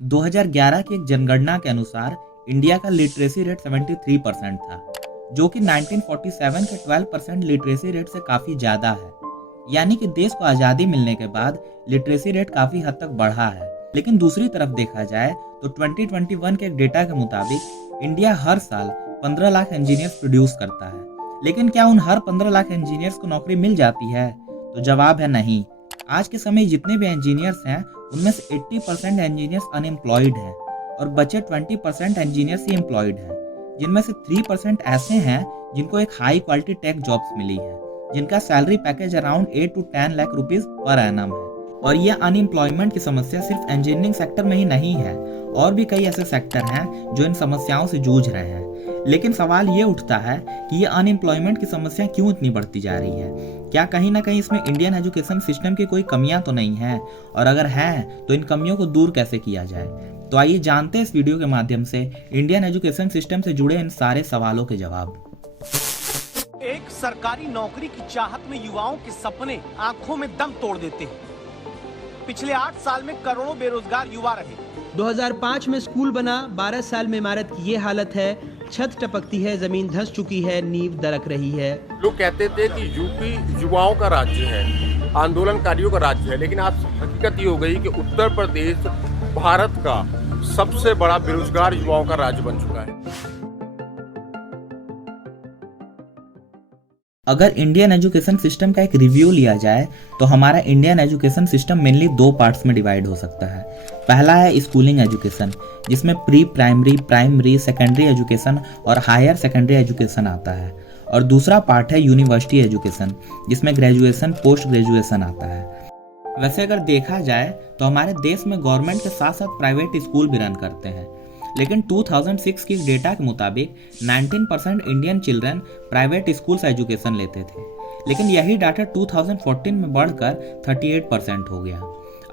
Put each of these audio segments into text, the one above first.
2011 की एक जनगणना के अनुसार इंडिया का लिटरेसी रेट 73% था, जो कि 1947 के 12% लिटरेसी रेट से काफ़ी ज़्यादा है। यानी कि देश को आज़ादी मिलने के बाद लिटरेसी रेट काफ़ी हद तक बढ़ा है। लेकिन दूसरी तरफ देखा जाए तो 2021 के एक डेटा के मुताबिक इंडिया हर साल 15 लाख इंजीनियर्स प्रोड्यूस करता है। लेकिन क्या उन हर 15 लाख इंजीनियर्स को नौकरी मिल जाती है? तो जवाब है नहीं। आज के समय जितने भी इंजीनियर्स हैं उनमें से 80% इंजीनियर्स अनएम्प्लॉयड हैं और बचे 20% इंजीनियर्स ही एम्प्लॉयड हैं, जिनमें से 3% ऐसे हैं जिनको एक हाई क्वालिटी टेक जॉब्स मिली है, जिनका salary package around 8 to 10 lakh rupees per annum है। और ये अनएम्प्लॉयमेंट की समस्या सिर्फ इंजीनियरिंग सेक्टर में ही नहीं है, और भी कई ऐसे सेक्टर हैं जो इन समस्याओं से जूझ रहे हैं। लेकिन सवाल ये उठता है कि ये अनएम्प्लॉयमेंट की समस्या क्यों इतनी बढ़ती जा रही है? क्या कहीं ना कहीं इसमें इंडियन एजुकेशन सिस्टम की कोई कमियां तो नहीं है? और अगर हैं तो इन कमियों को दूर कैसे किया जाए? तो आइए जानते हैं इस वीडियो के माध्यम से इंडियन एजुकेशन सिस्टम से जुड़े इन सारे सवालों के जवाब। एक सरकारी नौकरी की चाहत में युवाओं के सपने आंखों में दम तोड़ देते हैं। पिछले 8 साल में करोड़ों बेरोजगार युवा रहे। 2005 में स्कूल बना, 12 साल में इमारत की ये हालत है। छत टपकती है, जमीन धंस चुकी है, नींव दरक रही है। लोग कहते थे कि यूपी युवाओं का राज्य है, आंदोलनकारियों का राज्य है, लेकिन आज हकीकत ये हो गई कि उत्तर प्रदेश भारत का सबसे बड़ा बेरोजगार युवाओं का राज्य बन चुका है। अगर इंडियन एजुकेशन सिस्टम का एक रिव्यू लिया जाए तो हमारा Indian education system mainly 2 parts में डिवाइड हो सकता है। पहला है स्कूलिंग एजुकेशन, जिसमें pre primary, primary, secondary education और हायर सेकेंडरी एजुकेशन आता है। और दूसरा पार्ट है यूनिवर्सिटी एजुकेशन, जिसमें ग्रेजुएशन, पोस्ट ग्रेजुएशन आता है। वैसे अगर देखा जाए तो हमारे देश में गवर्नमेंट के साथ साथ प्राइवेट स्कूल भी रन करते हैं, लेकिन 2006 की डेटा के मुताबिक 19% इंडियन चिल्ड्रन प्राइवेट स्कूल से एजुकेशन लेते थे। लेकिन यही डाटा 2014 में बढ़कर 38% हो गया।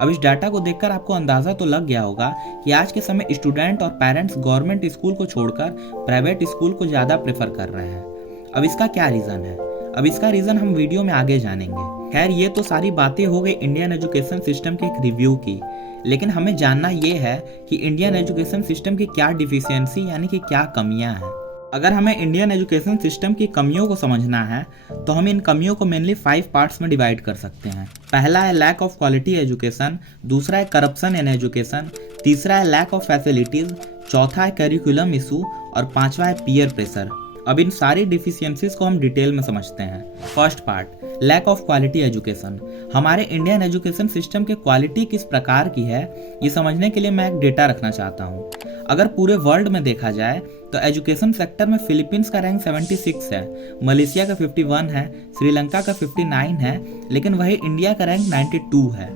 अब इस डाटा को देखकर आपको अंदाज़ा तो लग गया होगा कि आज के समय स्टूडेंट और पेरेंट्स गवर्नमेंट स्कूल को छोड़कर प्राइवेट स्कूल को ज़्यादा प्रेफर कर रहे हैं। अब इसका क्या रीज़न है? अब इसका रीज़न हम वीडियो में आगे जानेंगे। खैर, ये तो सारी बातें हो गई इंडियन एजुकेशन सिस्टम के एक रिव्यू की, लेकिन हमें जानना ये है कि इंडियन एजुकेशन सिस्टम की क्या डिफिशियंसी यानी कि क्या कमियां हैं। अगर हमें इंडियन एजुकेशन सिस्टम की कमियों को समझना है तो हम इन कमियों को मेनली 5 पार्ट्स में डिवाइड कर सकते हैं। पहला है लैक ऑफ क्वालिटी एजुकेशन, दूसरा है करप्शन इन एजुकेशन, तीसरा है लैक ऑफ फैसिलिटीज, चौथा है करिकुलम इशू और पांचवा है पीयर प्रेशर। अब इन सारी डिफिशियंसीज को हम डिटेल में समझते हैं। First part, lack of quality education. हमारे इंडियन एजुकेशन सिस्टम की क्वालिटी किस प्रकार की है, ये समझने के लिए मैं एक डेटा रखना चाहता हूँ। अगर पूरे वर्ल्ड में देखा जाए तो एजुकेशन सेक्टर में फिलीपींस का रैंक 76 है, मलेशिया का 51 है, श्रीलंका का 59 है, लेकिन वही इंडिया का रैंक 92 है।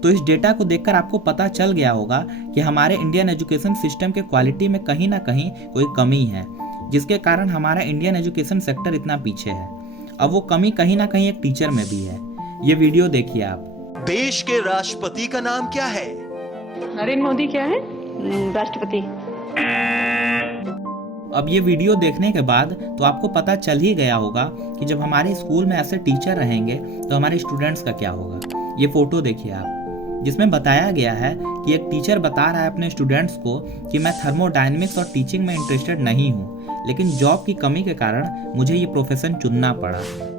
तो इस डेटा को देखकर आपको पता चल गया होगा कि हमारे इंडियन एजुकेशन सिस्टम के क्वालिटी में कहीं ना कहीं कोई कमी है, जिसके कारण हमारा इंडियन एजुकेशन सेक्टर इतना पीछे है। अब वो कमी कहीं ना कहीं एक टीचर में भी है। ये वीडियो देखिए आप। देश के राष्ट्रपति का नाम क्या है? नरेंद्र मोदी क्या है राष्ट्रपति। अब ये वीडियो देखने के बाद तो आपको पता चल ही गया होगा कि जब हमारे स्कूल में ऐसे टीचर रहेंगे तो हमारे स्टूडेंट्स का क्या होगा। ये फोटो देखिए आप, जिसमें बताया गया है कि एक टीचर बता रहा है अपने स्टूडेंट्स को कि मैं थर्मोडायनेमिक्स और टीचिंग में इंटरेस्टेड नहीं हूँ, लेकिन जॉब की कमी के कारण मुझे ये प्रोफेशन चुनना पड़ा।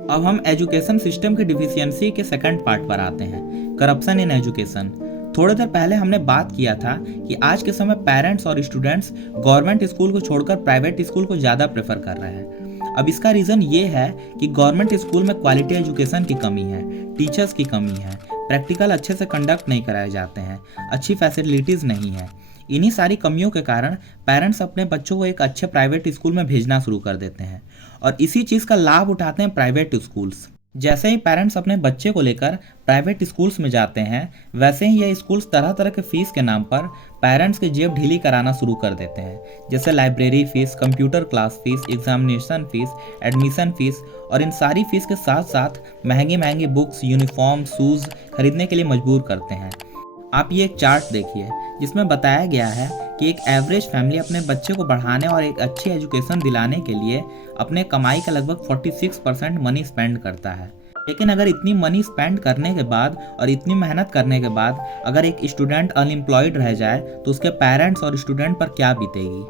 अब हम एजुकेशन सिस्टम की डिफिशियंसी के सेकंड पार्ट पर आते हैं, करप्शन इन एजुकेशन। थोड़ी देर पहले हमने बात किया था कि आज के समय पेरेंट्स और स्टूडेंट्स गवर्नमेंट स्कूल को छोड़कर प्राइवेट स्कूल को ज़्यादा प्रेफर कर रहे हैं। अब इसका रीज़न ये है कि गवर्नमेंट स्कूल में क्वालिटी एजुकेशन की कमी है, टीचर्स की कमी है, प्रैक्टिकल अच्छे से कंडक्ट नहीं कराए जाते हैं, अच्छी फैसिलिटीज़ नहीं है। इन्हीं सारी कमियों के कारण पेरेंट्स अपने बच्चों को एक अच्छे प्राइवेट स्कूल में भेजना शुरू कर देते हैं और इसी चीज़ का लाभ उठाते हैं प्राइवेट स्कूल्स। जैसे ही पेरेंट्स अपने बच्चे को लेकर प्राइवेट स्कूल्स में जाते हैं, वैसे ही ये स्कूल्स तरह तरह के फीस के नाम पर पेरेंट्स की जेब ढीली कराना शुरू कर देते हैं, जैसे library fees, computer class fees, examination fees, admission fees, और इन सारी फीस के साथ साथ महंगी महंगी बुक्स, यूनिफॉर्म, शूज़ खरीदने के लिए मजबूर करते हैं। आप ये एक चार्ट देखिए जिसमें बताया गया है कि एक एवरेज फैमिली अपने बच्चे को बढ़ाने और एक अच्छी एजुकेशन दिलाने के लिए अपने कमाई का लगभग 46% मनी स्पेंड करता है। लेकिन अगर इतनी मनी स्पेंड करने के बाद और इतनी मेहनत करने के बाद अगर एक स्टूडेंट अनएम्प्लॉयड रह जाए तो उसके पेरेंट्स और स्टूडेंट पर क्या बीतेगी।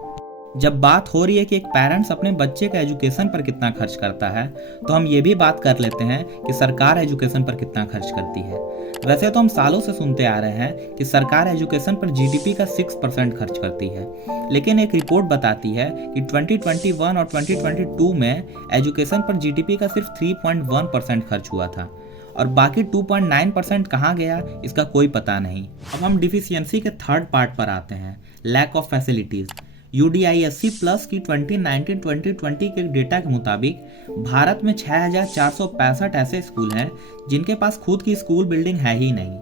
जब बात हो रही है कि एक पेरेंट्स अपने बच्चे का एजुकेशन पर कितना खर्च करता है, तो हम ये भी बात कर लेते हैं कि सरकार एजुकेशन पर कितना खर्च करती है। वैसे तो हम सालों से सुनते आ रहे हैं कि सरकार एजुकेशन पर जीडीपी का 6% खर्च करती है, लेकिन एक रिपोर्ट बताती है कि 2021 और 2022 में एजुकेशन पर जीडीपी का सिर्फ 3.1% खर्च हुआ था और बाकी 2.9% कहाँ गया इसका कोई पता नहीं। अब हम डिफिशियंसी के थर्ड पार्ट पर आते हैं, lack of facilities. UDISC plus की 2019-2020 के डेटा के मुताबिक भारत में 6,465 ऐसे स्कूल हैं जिनके पास खुद की स्कूल बिल्डिंग है ही नहीं।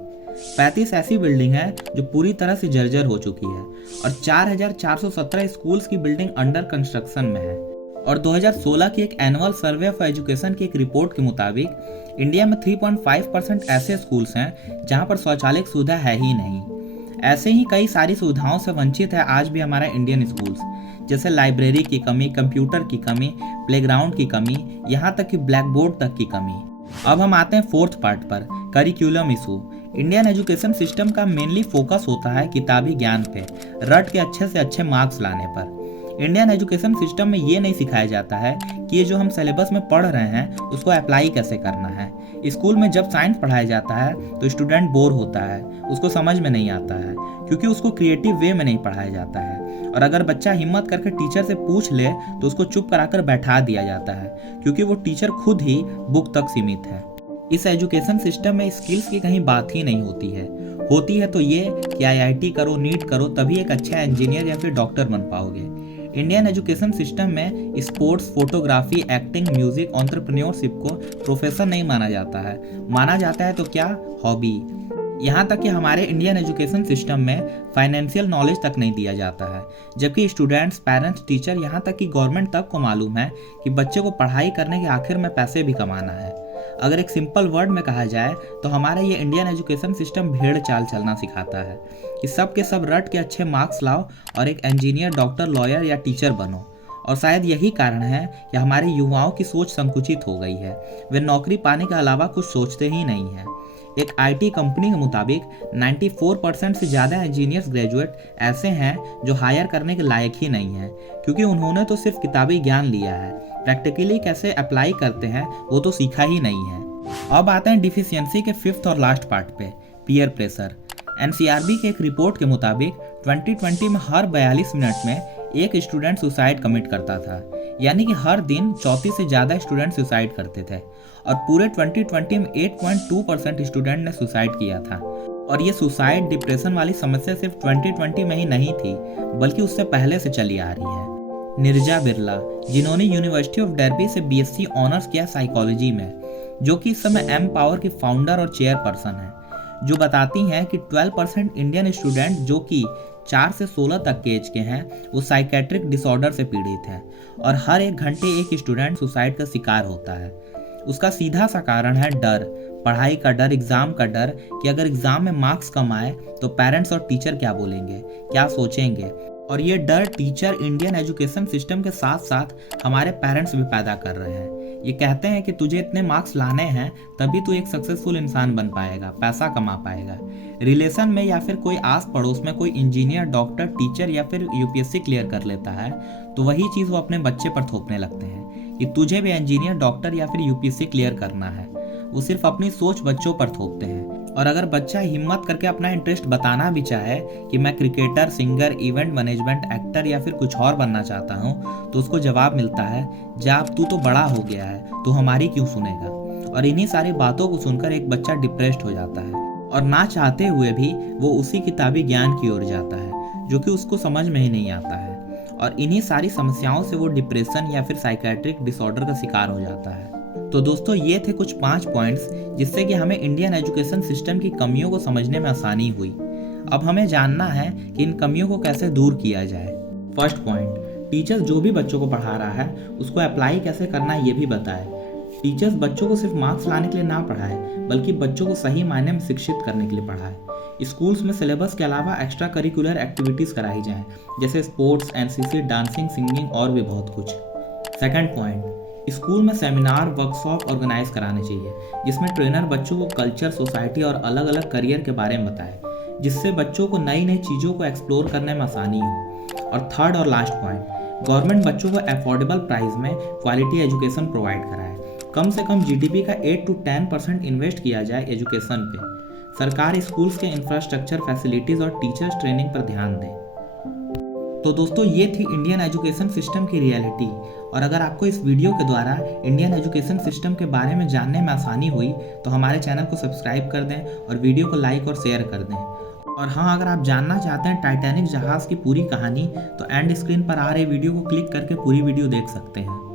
35 ऐसी बिल्डिंग है जो पूरी तरह से जर्जर हो चुकी है और 4,417 स्कूल्स की बिल्डिंग अंडर कंस्ट्रक्शन में है। और 2016 की एक एनुअल सर्वे ऑफ एजुकेशन की एक रिपोर्ट के मुताबिक इंडिया में 3.5% ऐसे स्कूल्स हैं जहां पर शौचालय की सुविधा है ही नहीं। ऐसे ही कई सारी सुविधाओं से वंचित है आज भी हमारा इंडियन स्कूल्स, जैसे लाइब्रेरी की कमी, कंप्यूटर की कमी, प्लेग्राउंड की कमी, यहाँ तक कि ब्लैक बोर्ड तक की कमी। अब हम आते हैं फोर्थ पार्ट पर, curriculum issue. Indian education system का मेनली फोकस होता है किताबी ज्ञान पे, रट के अच्छे से अच्छे मार्क्स लाने पर। इंडियन एजुकेशन सिस्टम में ये नहीं सिखाया जाता है कि ये जो हम सिलेबस में पढ़ रहे हैं उसको अप्लाई कैसे करना है। स्कूल में जब साइंस पढ़ाया जाता है तो स्टूडेंट बोर होता है, उसको समझ में नहीं आता है क्योंकि उसको क्रिएटिव वे में नहीं पढ़ाया जाता है। और अगर बच्चा हिम्मत करके टीचर से पूछ ले तो उसको चुप कराकर बैठा दिया जाता है क्योंकि वो टीचर खुद ही बुक तक सीमित है। इस एजुकेशन सिस्टम में स्किल्स की कहीं बात ही नहीं होती है। होती है तो ये कि IIT करो, नीट करो, तभी एक अच्छा इंजीनियर या फिर डॉक्टर बन पाओगे। इंडियन एजुकेशन सिस्टम में sports, photography, acting, music, entrepreneurship को प्रोफेशन नहीं माना जाता है। माना जाता है तो क्या, हॉबी। यहाँ तक कि हमारे इंडियन एजुकेशन सिस्टम में फाइनेंशियल नॉलेज तक नहीं दिया जाता है, जबकि स्टूडेंट्स, पेरेंट्स, टीचर, यहाँ तक कि गवर्नमेंट तक को मालूम है कि बच्चे को पढ़ाई करने के आखिर में पैसे भी कमाना है। अगर एक सिंपल वर्ड में कहा जाए तो हमारा ये इंडियन एजुकेशन सिस्टम भेड़ चाल चलना सिखाता है कि सब के सब रट के अच्छे मार्क्स लाओ और एक इंजीनियर, डॉक्टर, लॉयर या टीचर बनो। और शायद यही कारण है कि हमारे युवाओं की सोच संकुचित हो गई है। वे नौकरी पाने के अलावा कुछ सोचते ही नहीं हैं। एक IT कंपनी के मुताबिक 94% से ज़्यादा इंजीनियर्स ग्रेजुएट ऐसे हैं जो हायर करने के लायक ही नहीं हैं, क्योंकि उन्होंने तो सिर्फ किताबी ज्ञान लिया है, प्रैक्टिकली कैसे अप्लाई करते हैं वो तो सीखा ही नहीं है। अब आते हैं डिफिशियंसी के फिफ्थ और लास्ट पार्ट पे, पीयर प्रेशर। NCRB के एक रिपोर्ट के मुताबिक 2020 में हर 42 मिनट में एक स्टूडेंट सुसाइड कमिट करता था, यानी कि हर दिन 34 से ज़्यादा स्टूडेंट सुसाइड करते थे। और पूरे 2020 में 8.2% स्टूडेंट ने सुसाइड किया था। और ये सुसाइड, डिप्रेशन वाली समस्या सिर्फ 2020 में ही नहीं थी, बल्कि उससे पहले से चली आ रही है। नीरजा बिरला, जिन्होंने यूनिवर्सिटी ऑफ डर्बी से BSc ऑनर्स किया साइकोलॉजी में, जो कि इस समय एमपावर की फाउंडर और चेयरपर्सन है, जो बताती हैं कि 12% इंडियन स्टूडेंट जो कि 4 से 16 तक के एज के हैं वो साइकेट्रिक डिसऑर्डर से पीड़ित हैं और हर 1 घंटे एक स्टूडेंट सुसाइड का शिकार होता है। उसका सीधा सा कारण है डर, पढ़ाई का डर, एग्जाम का डर कि अगर एग्जाम में मार्क्स कम आए तो पेरेंट्स और टीचर क्या बोलेंगे, क्या सोचेंगे। और ये डर टीचर इंडियन एजुकेशन सिस्टम के साथ साथ हमारे पेरेंट्स भी पैदा कर रहे हैं। ये कहते हैं कि तुझे इतने मार्क्स लाने हैं तभी तू एक सक्सेसफुल इंसान बन पाएगा, पैसा कमा पाएगा। रिलेशन में या फिर कोई आस पड़ोस में कोई इंजीनियर, डॉक्टर, टीचर या फिर UPSC क्लियर कर लेता है तो वही चीज़ वो अपने बच्चे पर थोपने लगते हैं कि तुझे भी इंजीनियर, डॉक्टर या फिर UPSC क्लियर करना है। वो सिर्फ अपनी सोच बच्चों पर थोपते हैं। और अगर बच्चा हिम्मत करके अपना इंटरेस्ट बताना भी चाहे कि मैं cricketer, singer, event management, actor या फिर कुछ और बनना चाहता हूँ, तो उसको जवाब मिलता है, जा अब तू तो बड़ा हो गया है, तू हमारी क्यों सुनेगा। और इन्हीं सारी बातों को सुनकर एक बच्चा डिप्रेस्ड हो जाता है और ना चाहते हुए भी वो उसी किताबी ज्ञान की ओर जाता है जो कि उसको समझ में ही नहीं आता है। और इन्हीं सारी समस्याओं से वो डिप्रेशन या फिर साइकेट्रिक डिसऑर्डर का शिकार हो जाता है। तो दोस्तों, ये थे कुछ 5 पॉइंट्स जिससे कि हमें इंडियन एजुकेशन सिस्टम की कमियों को समझने में आसानी हुई। अब हमें जानना है कि इन कमियों को कैसे दूर किया जाए। फर्स्ट पॉइंट, टीचर जो भी बच्चों को पढ़ा रहा है उसको अप्लाई कैसे करना है ये भी बताए। टीचर्स बच्चों को सिर्फ मार्क्स लाने के लिए ना पढ़ाए, बल्कि बच्चों को सही मायने में शिक्षित करने के लिए पढ़ाए। स्कूल्स में सिलेबस के अलावा एक्स्ट्रा करिकुलर एक्टिविटीज़ कराई जाएं, जैसे स्पोर्ट्स, NCC, डांसिंग, सिंगिंग और भी बहुत कुछ। सेकंड पॉइंट, स्कूल में सेमिनार वर्कशॉप ऑर्गेनाइज कराने चाहिए जिसमें ट्रेनर बच्चों को कल्चर, सोसाइटी और अलग अलग करियर के बारे में बताए, जिससे बच्चों को नई नई चीज़ों को एक्सप्लोर करने में आसानी हो। और थर्ड और लास्ट पॉइंट, गवर्नमेंट बच्चों को अफोर्डेबल प्राइस में क्वालिटी एजुकेशन प्रोवाइड कराए। कम से कम जीडीपी का 8 to 10% इन्वेस्ट किया जाए एजुकेशन पे। सरकार स्कूल्स के इंफ्रास्ट्रक्चर, फैसिलिटीज़ और टीचर्स ट्रेनिंग पर ध्यान दे। तो दोस्तों, ये थी इंडियन एजुकेशन सिस्टम की रियलिटी। और अगर आपको इस वीडियो के द्वारा इंडियन एजुकेशन सिस्टम के बारे में जानने में आसानी हुई तो हमारे चैनल को सब्सक्राइब कर दें और वीडियो को लाइक और शेयर कर दें। और हाँ, अगर आप जानना चाहते हैं टाइटैनिक जहाज़ की पूरी कहानी तो एंड स्क्रीन पर आ रहे वीडियो को क्लिक करके पूरी वीडियो देख सकते हैं।